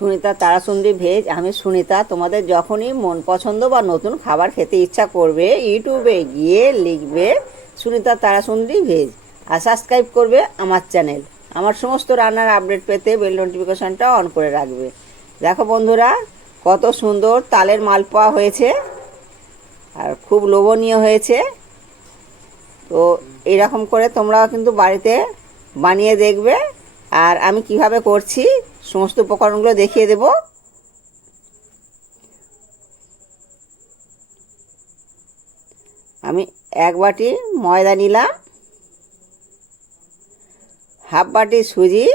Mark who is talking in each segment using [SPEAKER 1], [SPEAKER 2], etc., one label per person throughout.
[SPEAKER 1] Sunita Tarasundari veg, আমি সুনিতা, তোমাদের যখনই মন পছন্দ বা নতুন খাবার খেতে ইচ্ছা করবে, ইউটিউবে গিয়ে লিখবে সুনিতা তারাসুন্দরী ভেজ আর সাবস্ক্রাইব করবে আমার চ্যানেল আমার সমস্ত রান্নার আপডেট পেতে বেল নোটিফিকেশনটা অন করে রাখবে। দেখো বন্ধুরা, কত সুন্দর তালের মালপোয়া হয়েছে আর খুব লোভনীয় হয়েছে। তো এরকম করে তোমরাও কিন্তু বাড়িতে বানিয়ে দেখবে। আর আমি কীভাবে করছি সমস্ত উপকরণগুলো দেখিয়ে দেব। আমি এক বাটি ময়দা নিলাম, হাফ বাটি সুজি,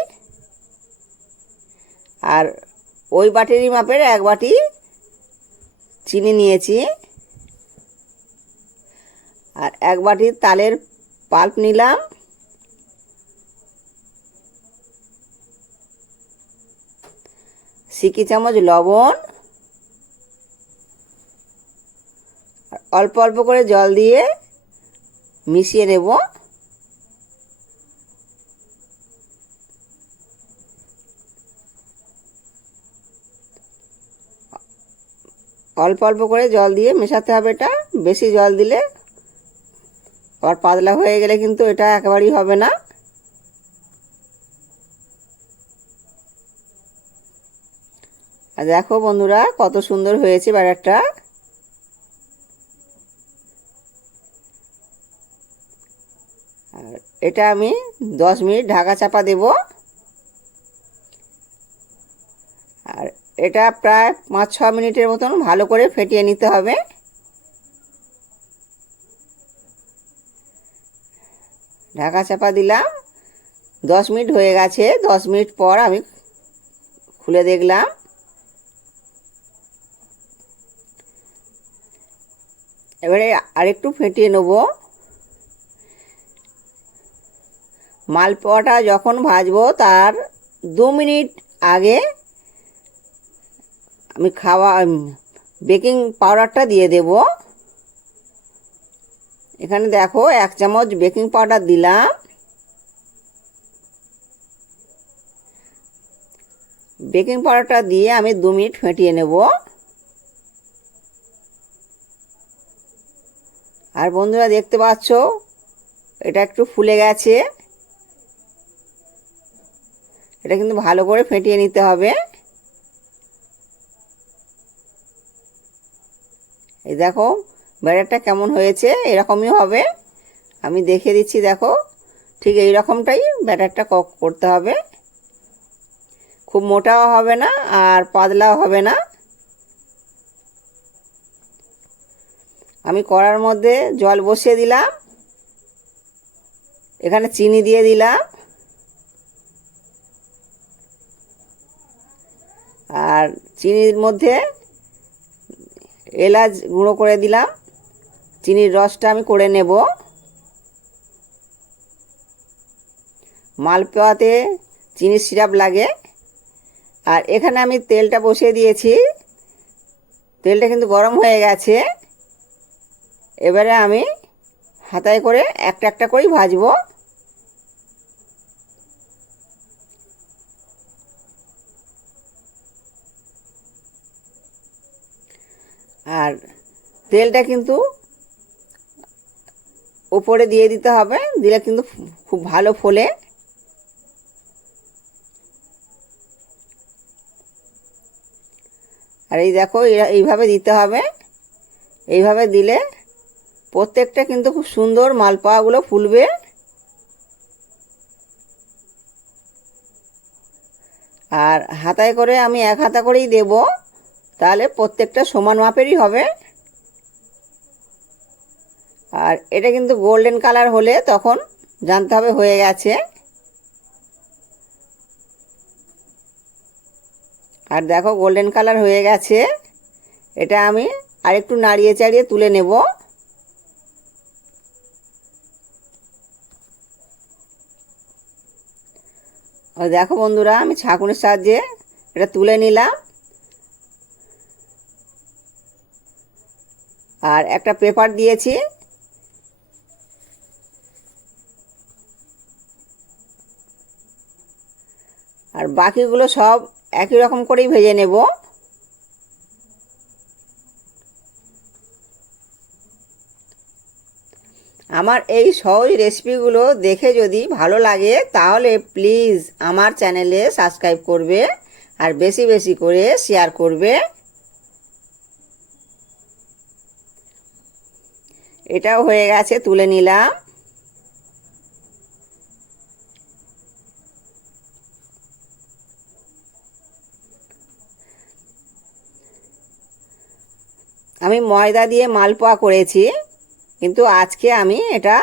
[SPEAKER 1] আর ওই বাটিরই মাপের এক বাটি চিনি নিয়েছি। আর এক বাটি তালের পাল্প নিলাম। সিকি চামচ লবণ। অল্প অল্প করে জল দিয়ে মিশিয়ে নেব। অল্প অল্প করে জল দিয়ে মেশাতে হবে এটা। বেশি জল দিলে আবার পাতলা হয়ে গেলে কিন্তু এটা একেবারেই হবে না। আর দেখো বন্ধুরা, কত সুন্দর হয়েছে ব্যাটারটা আর এটা আমি দশ মিনিট ঢাকা চাপা দেব। আর এটা প্রায় পাঁচ, ছ মিনিটের মতন ভালো করে ফেটিয়ে নিতে হবে। ঢাকা চাপা দিলাম। দশ মিনিট হয়ে গেছে, দশ মিনিট পর আমি খুলে দেখলাম। এবারে আরেকটু ফেটিয়ে নেব। মালপোয়াটা যখন ভাজবো তার দু মিনিট আগে আমি খাওয়া বেকিং পাউডারটা দিয়ে দেব। এখানে দেখো এক চামচ বেকিং পাউডার দিলাম। বেকিং পাউডারটা দিয়ে আমি দু মিনিট ফেটিয়ে নেব। আর বন্ধুরা দেখতে পাচ্ছ? এটা একটু ফুলে গেছে। এটা কিন্তু ভালো করে ফেটিয়ে নিতে হবে। এই দেখো, ব্যাটারটা কেমন হয়েছে? এরকমই হবে। আমি দেখে দিচ্ছি, দেখো। ঠিক এই রকমটাই ব্যাটারটা করতে হবে। খুব মোটাও হবে না আর পাতলাও হবে না। আমি কড়ার মধ্যে জল বসিয়ে দিলাম। এখানে চিনি দিয়ে দিলাম। আর চিনির মধ্যে এলাচ গুঁড়ো করে দিলাম। চিনির রসটা আমি করে নেব। মালপোয়াতে চিনির সিরাপ লাগে। আর এখানে আমি তেলটা বসিয়ে দিয়েছি। তেলটা কিন্তু গরম হয়ে গেছে। এবারে আমি হাতায় করে একটা একটা করেই ভাজবো। আর তেলটা কিন্তু উপরে দিয়ে দিতে হবে, দিলে কিন্তু খুব ভালো ফোলে। আর এই দেখো এইভাবে দিতে হবে। এইভাবে দিলে প্রত্যেকটা কিন্তু খুব সুন্দর মালপোয়াগুলো ফুলবে। আর হাতায় করে আমি এক হাতা করেই দেব, তাহলে প্রত্যেকটা সমান মাপেরই হবে। আর এটা কিন্তু গোল্ডেন কালার হলে তখন জানতে হবে হয়ে গেছে। আর দেখো গোল্ডেন কালার হয়ে গেছে। এটা আমি আরেকটু নাড়িয়ে চাড়িয়ে তুলে নেব। দেখো বন্ধুরা, আমি ছাকুনের সাহায্যে এটা তুলে নিলাম। আর একটা পেপার দিয়েছি। আর বাকিগুলো সব একই রকম করেই ভেজে নেব। আমার এই সহজ রেসিপিগুলো দেখে যদি ভালো লাগে, তাহলে প্লিজ আমার চ্যানেলে সাবস্ক্রাইব করবে আর বেশি বেশি করে শেয়ার করবে। এটাও হয়ে গেছে, তুলে নিলাম। আমি ময়দা দিয়ে মালপোয়া করেছি। কিন্তু আজকে আমি এটা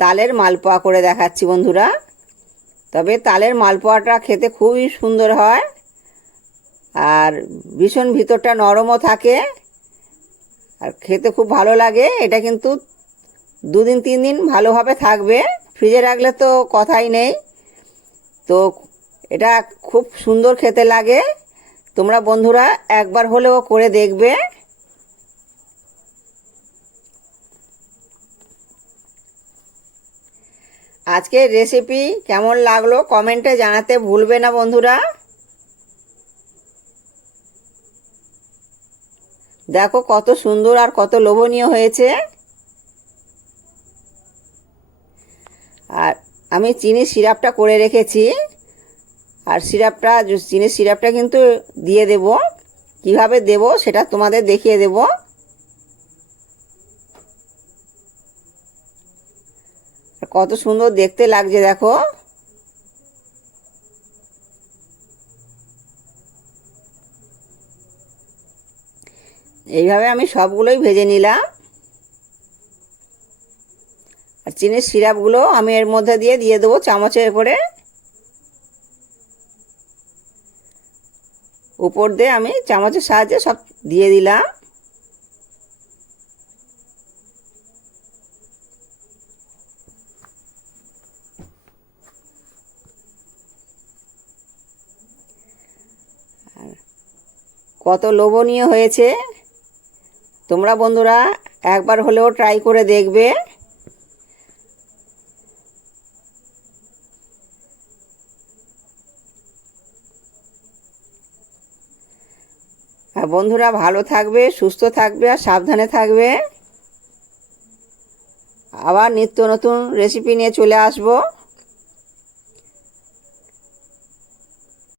[SPEAKER 1] তালের মালপোয়া করে দেখাচ্ছি বন্ধুরা। তবে তালের মালপোয়াটা খেতে খুবই সুন্দর হয় আর ভীষণ ভিতরটা নরমও থাকে আর খেতে খুব ভালো লাগে। এটা কিন্তু দুদিন, তিন দিন ভালোভাবে থাকবে। ফ্রিজে রাখলে তো কথাই নেই। তো এটা খুব সুন্দর খেতে লাগে। তোমরা বন্ধুরা একবার হলেও করে দেখবে। আজকের রেসিপি কেমন লাগল কমেন্টে জানাতে ভুলবে না বন্ধুরা। দেখো কত সুন্দর আর কত লোভনীয় হয়েছে। আর আমি চিনি সিরাপটা করে রেখেছি। আর সিরাপটা, চিনির সিরাপটা কিন্তু দিয়ে দেব। কীভাবে দেব সেটা তোমাদের দেখিয়ে দেব। কত সুন্দর দেখতে লাগছে, দেখো। এইভাবে আমি সবগুলোই ভেজে নিলাম। আর চিনির সিরাপগুলো আমি এর মধ্যে দিয়ে দিয়ে দেবো চামচের করে উপর দিয়ে আমি চামচের সাহায্যে সব দিয়ে দিলাম। কত লোভনীয় হয়েছে। তোমরা বন্ধুরা, একবার হলেও ট্রাই করে দেখবে। আর বন্ধুরা, ভালো থাকবে, সুস্থ থাকবে আর সাবধানে থাকবে। আবার নিত্য নতুন রেসিপি নিয়ে চলে আসব।